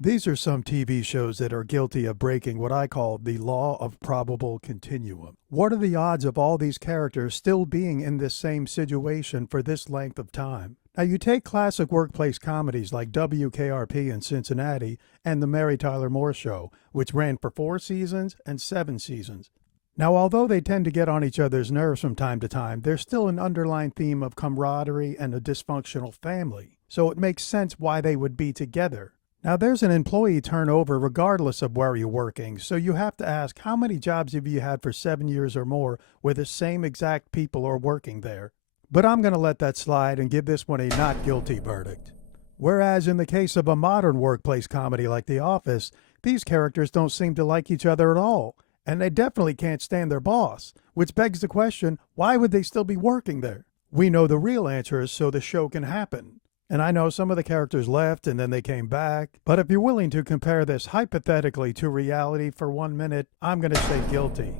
These are some TV shows that are guilty of breaking what I call the law of probable continuum. What are the odds of all these characters still being in this same situation for this length of time? Now, you take classic workplace comedies like WKRP in Cincinnati and The Mary Tyler Moore Show, which ran for 4 seasons and 7 seasons. Now, although they tend to get on each other's nerves from time to time, there's still an underlying theme of camaraderie and a dysfunctional family. So it makes sense why they would be together. Now, there's an employee turnover regardless of where you're working, so you have to ask how many jobs have you had for 7 years or more where the same exact people are working there? But I'm going to let that slide and give this one a not guilty verdict. Whereas in the case of a modern workplace comedy like The Office, these characters don't seem to like each other at all, and they definitely can't stand their boss, which begs the question, why would they still be working there? We know the real answer is so the show can happen. And I know some of the characters left and then they came back, but if you're willing to compare this hypothetically to reality for 1 minute, I'm going to say guilty.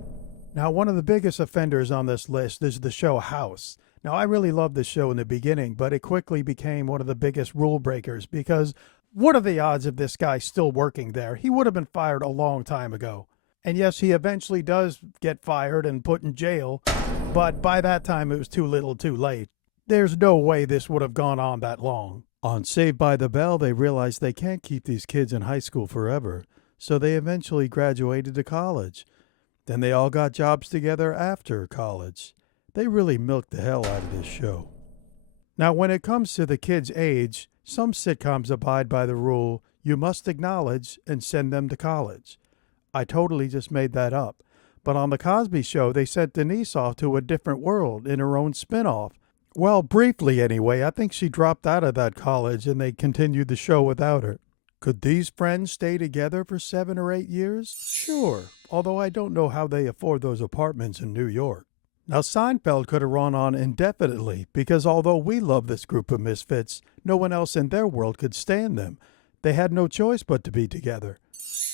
Now, one of the biggest offenders on this list is the show House. Now, I really loved this show in the beginning, but it quickly became one of the biggest rule breakers because what are the odds of this guy still working there? He would have been fired a long time ago. And yes, he eventually does get fired and put in jail, but by that time it was too little too late. There's no way this would have gone on that long. On Saved by the Bell, they realized they can't keep these kids in high school forever, so they eventually graduated to college. Then they all got jobs together after college. They really milked the hell out of this show. Now, when it comes to the kids' age, some sitcoms abide by the rule, you must acknowledge and send them to college. I totally just made that up. But on The Cosby Show, they sent Denise off to a different world in her own spin-off. Well, briefly anyway, I think she dropped out of that college and they continued the show without her. Could these friends stay together for 7 or 8 years? Sure, although I don't know how they afford those apartments in New York. Now, Seinfeld could have run on indefinitely because although we love this group of misfits, no one else in their world could stand them. They had no choice but to be together.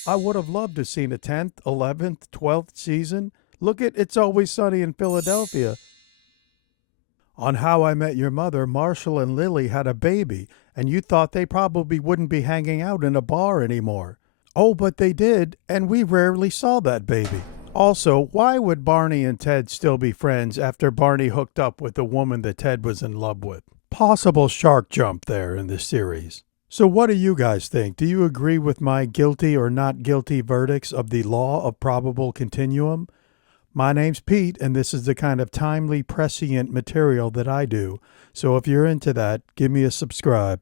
I would have loved to have seen a 10th, 11th, 12th season. Look at It's Always Sunny in Philadelphia. On How I Met Your Mother, Marshall and Lily had a baby, and you thought they probably wouldn't be hanging out in a bar anymore. Oh, but they did, and we rarely saw that baby. Also, why would Barney and Ted still be friends after Barney hooked up with the woman that Ted was in love with? Possible shark jump there in this series. So what do you guys think? Do you agree with my guilty or not guilty verdicts of the law of probable continuum? My name's Pete, and this is the kind of timely, prescient material that I do. So if you're into that, give me a subscribe.